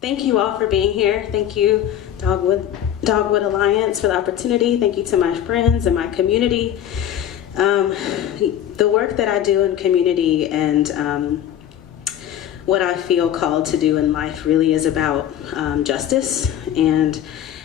Thank you all for being here. Thank you, Dogwood Alliance, for the opportunity. Thank you to my friends and my community. The work that I do in community and what I feel called to do in life really is about justice. And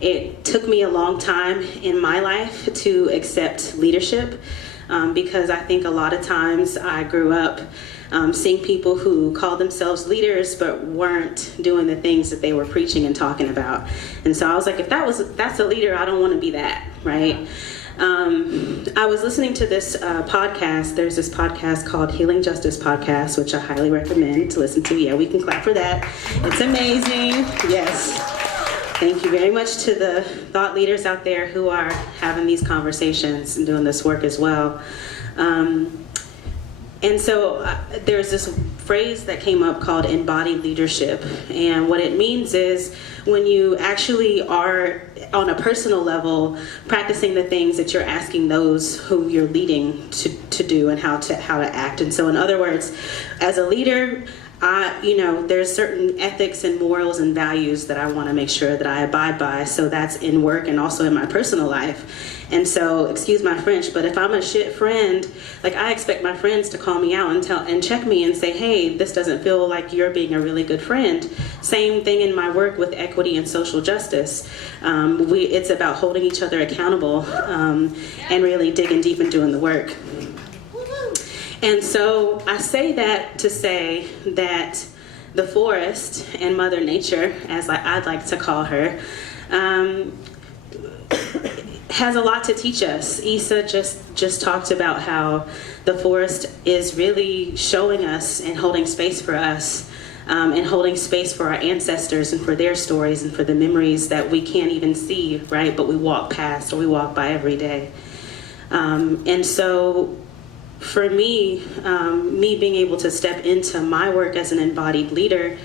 it took me a long time in my life to accept leadership because I think a lot of times I grew up seeing people who call themselves leaders but weren't doing the things that they were preaching and talking about. And so I was like, if that's a leader, I don't want to be that, right? I was listening to this podcast. There's this podcast called Healing Justice Podcast, which I highly recommend to listen to. Yeah, we can clap for that. It's amazing. Yes. Thank you very much to the thought leaders out there who are having these conversations and doing this work as well. And so there's this phrase that came up called embodied leadership. And what it means is when you actually are on a personal level practicing the things that you're asking those who you're leading to do and how to act. And so in other words, as a leader, there's certain ethics and morals and values that I want to make sure that I abide by. So that's in work and also in my personal life. And so, excuse my French, but if I'm a shit friend, like I expect my friends to call me out and check me and say, hey, this doesn't feel like you're being a really good friend. Same thing in my work with equity and social justice. It's about holding each other accountable and really digging deep and doing the work. And so I say that to say that the forest and Mother Nature, as I'd like to call her, has a lot to teach us. Issa just talked about how the forest is really showing us and holding space for us and holding space for our ancestors and for their stories and for the memories that we can't even see, right? But we walk past or we walk by every day. And so for me, me being able to step into my work as an embodied leader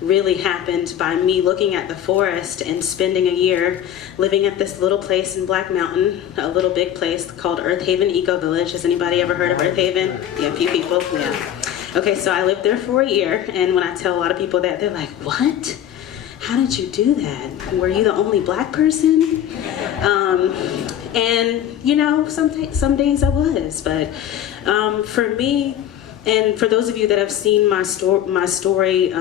really happened by me looking at the forest and spending a year living at this little place in Black Mountain, a little big place called Earth Haven Eco Village. Has anybody ever heard of Earth Haven? Yeah, a few people, yeah. Okay, so I lived there for a year, and when I tell a lot of people that, they're like, what? How did you do that? Were you the only Black person? And you know, some days I was, but for me, and for those of you that have seen my story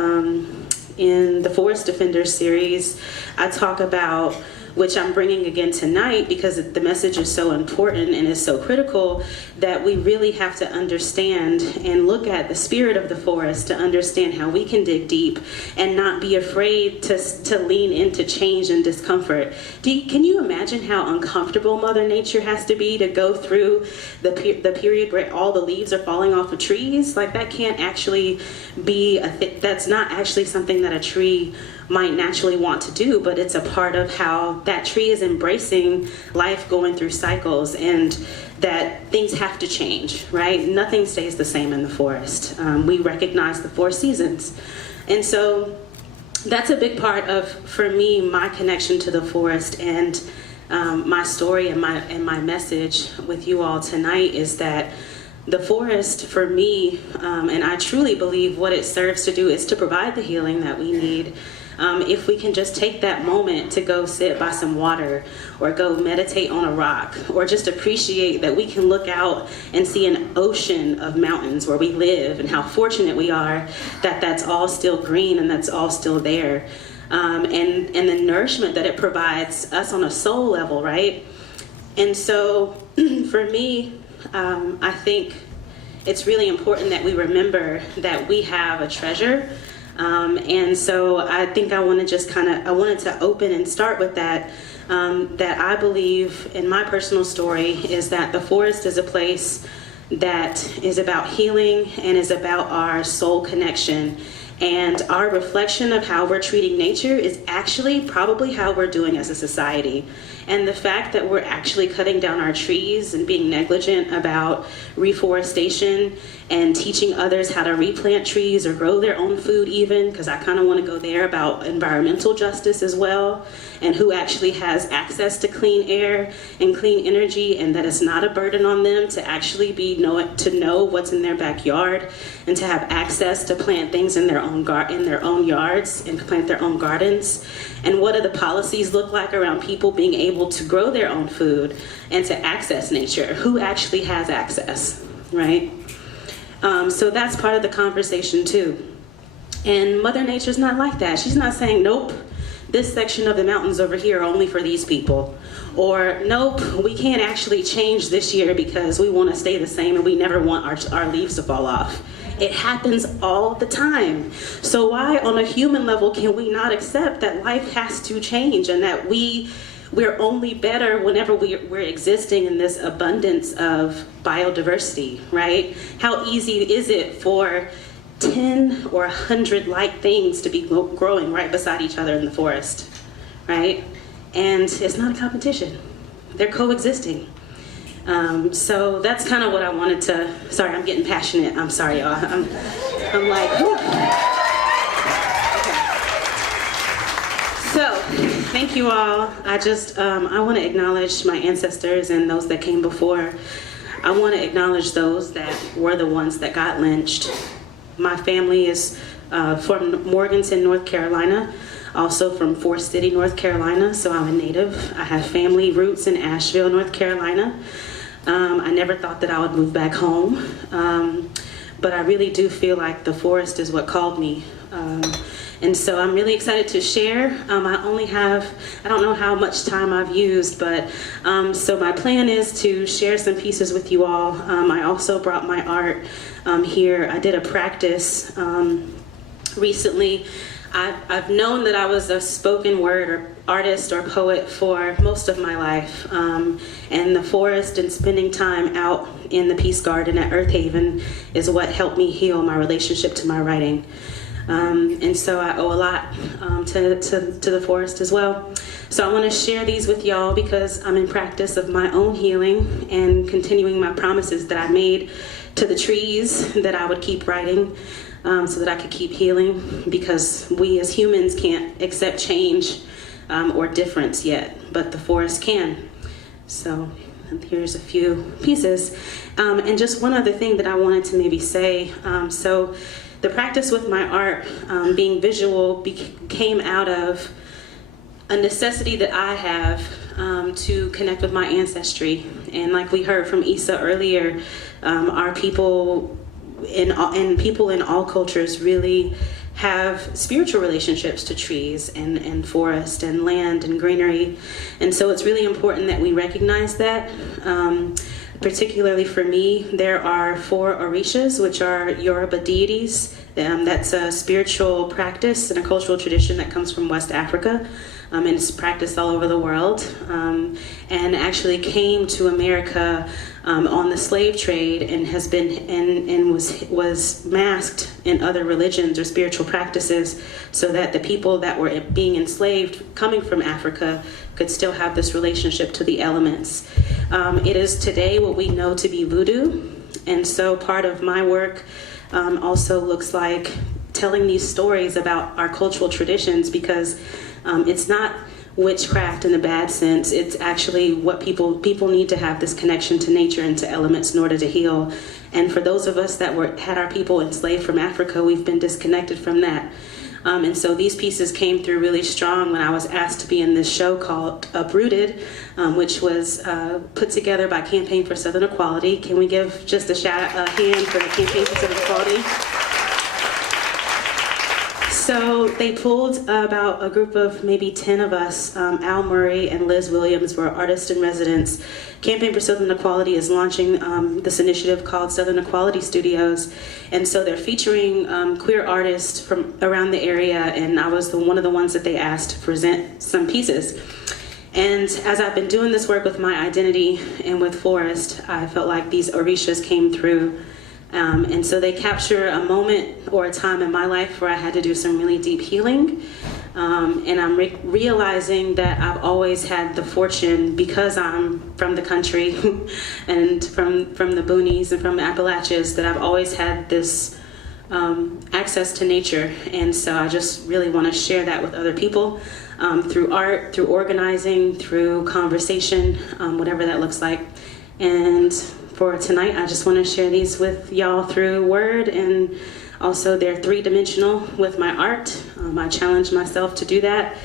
in the Forest Defenders series, I talk about, which I'm bringing again tonight because the message is so important and is so critical, that we really have to understand and look at the spirit of the forest to understand how we can dig deep and not be afraid to lean into change and discomfort. Can you imagine how uncomfortable Mother Nature has to be to go through the period where all the leaves are falling off of trees? Like that can't actually be that's not actually something that a tree might naturally want to do, but it's a part of how that tree is embracing life going through cycles and that things have to change, right? Nothing stays the same in the forest. We recognize the 4 seasons. And so that's a big part of, for me, my connection to the forest and my story and my message with you all tonight is that the forest, for me, and I truly believe what it serves to do is to provide the healing that we need. If we can just take that moment to go sit by some water or go meditate on a rock or just appreciate that we can look out and see an ocean of mountains where we live and how fortunate we are that that's all still green and that's all still there. And the nourishment that it provides us on a soul level, right? And so for me, I think it's really important that we remember that we have a treasure. And so I think I want to just I wanted to open and start with that, that I believe in my personal story is that the forest is a place that is about healing and is about our soul connection. And our reflection of how we're treating nature is actually probably how we're doing as a society. And the fact that we're actually cutting down our trees and being negligent about reforestation and teaching others how to replant trees or grow their own food even, because I kind of want to go there about environmental justice as well, and who actually has access to clean air and clean energy, and that it's not a burden on them to actually know what's in their backyard and to have access to plant things in their in their own yards and plant their own gardens? And what do the policies look like around people being able to grow their own food and to access nature? Who actually has access, right? So that's part of the conversation too. And Mother Nature's not like that. She's not saying, nope, this section of the mountains over here are only for these people. Or, nope, we can't actually change this year because we want to stay the same and we never want our leaves to fall off. It happens all the time. So why on a human level can we not accept that life has to change and that we're only better whenever we're existing in this abundance of biodiversity, right? How easy is it for 10 or 100 like things to be growing right beside each other in the forest, right? And it's not a competition. They're coexisting. So that's kind of what I wanted to, sorry, I'm getting passionate. I'm sorry, y'all. I'm like, whew. Okay. So, thank you all. I want to acknowledge my ancestors and those that came before. I want to acknowledge those that were the ones that got lynched. My family is from Morganton, North Carolina, also from Forest City, North Carolina, so I'm a native. I have family roots in Asheville, North Carolina. I never thought that I would move back home, but I really do feel like the forest is what called me. And so I'm really excited to share. I don't know how much time I've used, but so my plan is to share some pieces with you all. I also brought my art here. I did a practice recently. I've known that I was a spoken word or artist or poet for most of my life. And the forest and spending time out in the Peace Garden at Earth Haven is what helped me heal my relationship to my writing. And so I owe a lot to the forest as well. So I want to share these with y'all because I'm in practice of my own healing and continuing my promises that I made to the trees that I would keep writing so that I could keep healing, because we as humans can't accept change or difference yet, but the forest can. So here's a few pieces. And just one other thing that I wanted to maybe say. So the practice with my art being visual came out of a necessity that I have to connect with my ancestry. And like we heard from Issa earlier, our people and people in all cultures really have spiritual relationships to trees and forest and land and greenery. And so it's really important that we recognize that. Particularly for me, there are 4 Orishas, which are Yoruba deities. That's a spiritual practice and a cultural tradition that comes from West Africa. And it's practiced all over the world, and actually came to America on the slave trade and has been and was masked in other religions or spiritual practices, so that the people that were being enslaved coming from Africa could still have this relationship to the elements. It is today what we know to be voodoo, and so part of my work also looks like telling these stories about our cultural traditions, because it's not witchcraft in a bad sense. It's actually what people need to have this connection to nature and to elements in order to heal. And for those of us that had our people enslaved from Africa, we've been disconnected from that. And so these pieces came through really strong when I was asked to be in this show called Uprooted, which was put together by Campaign for Southern Equality. Can we give just a hand for the Campaign for Southern Equality? So they pulled about a group of maybe 10 of us. Al Murray and Liz Williams were artists in residence. Campaign for Southern Equality is launching this initiative called Southern Equality Studios. And so they're featuring queer artists from around the area, and I was one of the ones that they asked to present some pieces. And as I've been doing this work with my identity and with forest, I felt like these Orishas came through. And so they capture a moment or a time in my life where I had to do some really deep healing. And I'm realizing that I've always had the fortune, because I'm from the country and from the boonies and from the Appalachians, that I've always had this access to nature. And so I just really want to share that with other people through art, through organizing, through conversation, whatever that looks like. And for tonight, I just want to share these with y'all through word and Also, they're three-dimensional with my art. I challenge myself to do that.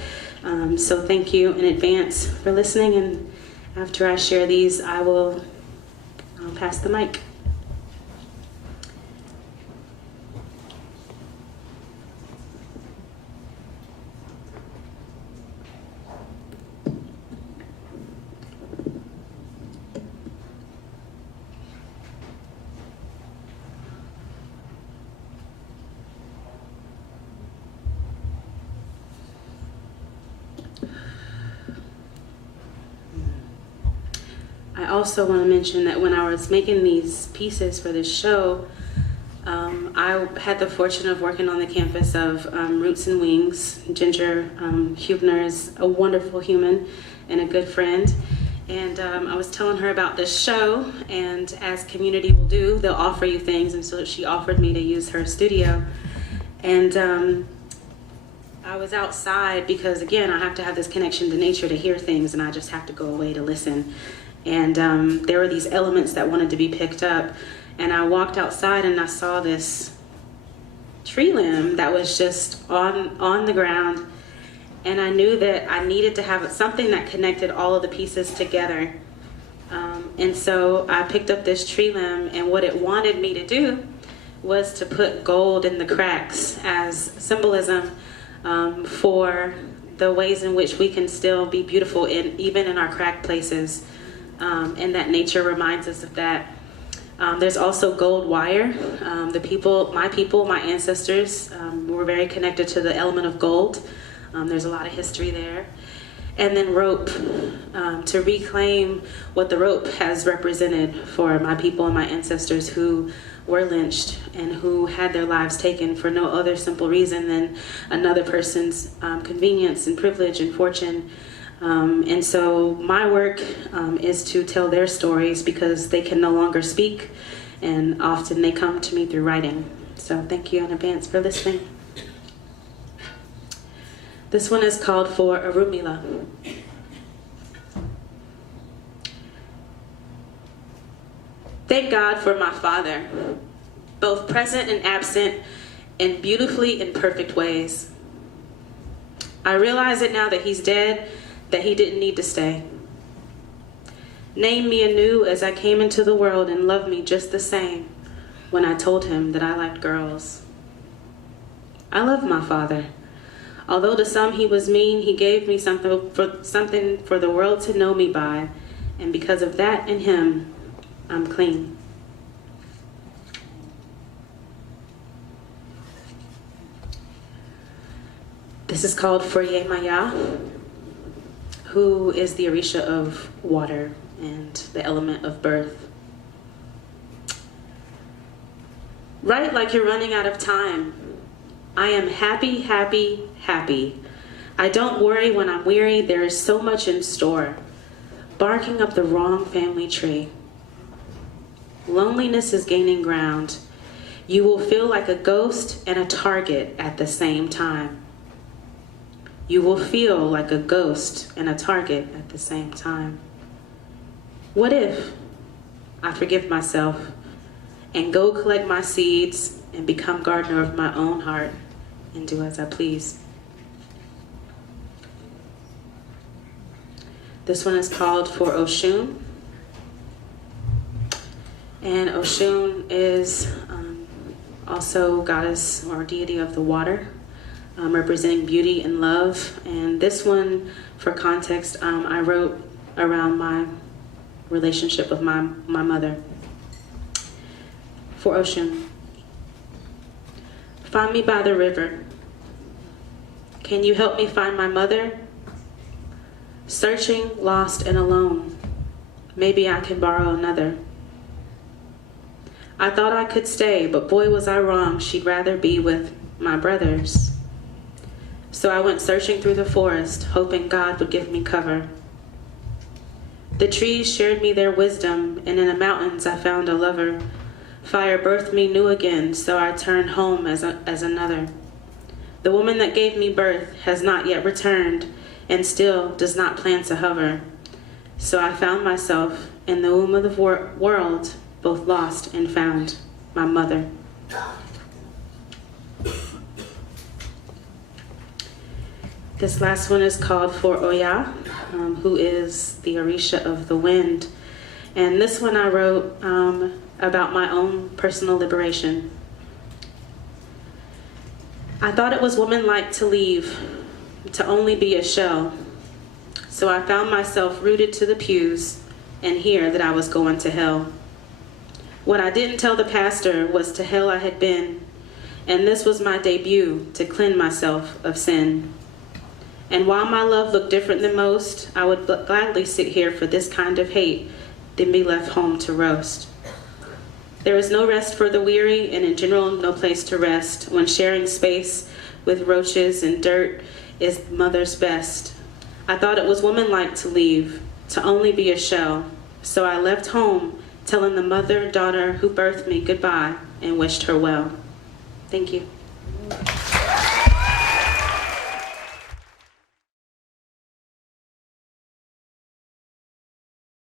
So thank you in advance for listening, and after I share these, I'll pass the mic. I also want to mention that when I was making these pieces for this show, I had the fortune of working on the campus of Roots and Wings. Ginger Hubner is a wonderful human and a good friend. And I was telling her about this show, and as community will do, they'll offer you things. And so she offered me to use her studio. And I was outside because, again, I have to have this connection to nature to hear things, and I just have to go away to listen. And there were these elements that wanted to be picked up. And I walked outside and I saw this tree limb that was just on the ground. And I knew that I needed to have something that connected all of the pieces together. And so I picked up this tree limb, and what it wanted me to do was to put gold in the cracks as symbolism for the ways in which we can still be beautiful even in our cracked places. And that nature reminds us of that. There's also gold wire. My ancestors were very connected to the element of gold. There's a lot of history there. And then rope, to reclaim what the rope has represented for my people and my ancestors who were lynched and who had their lives taken for no other simple reason than another person's convenience and privilege and fortune. And so my work is to tell their stories because they can no longer speak, and often they come to me through writing. So thank you in advance for listening. This one is called For Arumila. Thank God for my father, both present and absent in beautifully imperfect ways. I realize it now that he's dead, that he didn't need to stay. Named me anew as I came into the world and loved me just the same when I told him that I liked girls. I love my father. Although to some he was mean, he gave me something for the world to know me by, and because of that and him, I'm clean. This is called For Yemaya, who is the Orisha of water and the element of birth. Write like you're running out of time. I am happy, happy, happy. I don't worry when I'm weary. There is so much in store. Barking up the wrong family tree. Loneliness is gaining ground. You will feel like a ghost and a target at the same time. You will feel like a ghost and a target at the same time. What if I forgive myself and go collect my seeds and become gardener of my own heart and do as I please? This one is called For Oshun. And Oshun is also goddess or deity of the water. Representing beauty and love. And this one, for context, I wrote around my relationship with my mother. For Oshun. Find me by the river. Can you help me find my mother? Searching, lost, and alone. Maybe I can borrow another. I thought I could stay, but boy was I wrong. She'd rather be with my brothers. So I went searching through the forest, hoping God would give me cover. The trees shared me their wisdom, and in the mountains I found a lover. Fire birthed me new again, so I turned home as another. The woman that gave me birth has not yet returned, and still does not plan to hover. So I found myself in the womb of the world, both lost and found, my mother. This last one is called For Oya, who is the Orisha of the wind. And this one I wrote about my own personal liberation. I thought it was womanlike to leave, to only be a shell. So I found myself rooted to the pews and hear that I was going to hell. What I didn't tell the pastor was to hell I had been, and this was my debut to cleanse myself of sin. And while my love looked different than most, I would gladly sit here for this kind of hate than be left home to roast. There is no rest for the weary, and in general, no place to rest when sharing space with roaches and dirt is mother's best. I thought it was womanlike to leave, to only be a shell. So I left home, telling the mother, daughter who birthed me goodbye and wished her well. Thank you.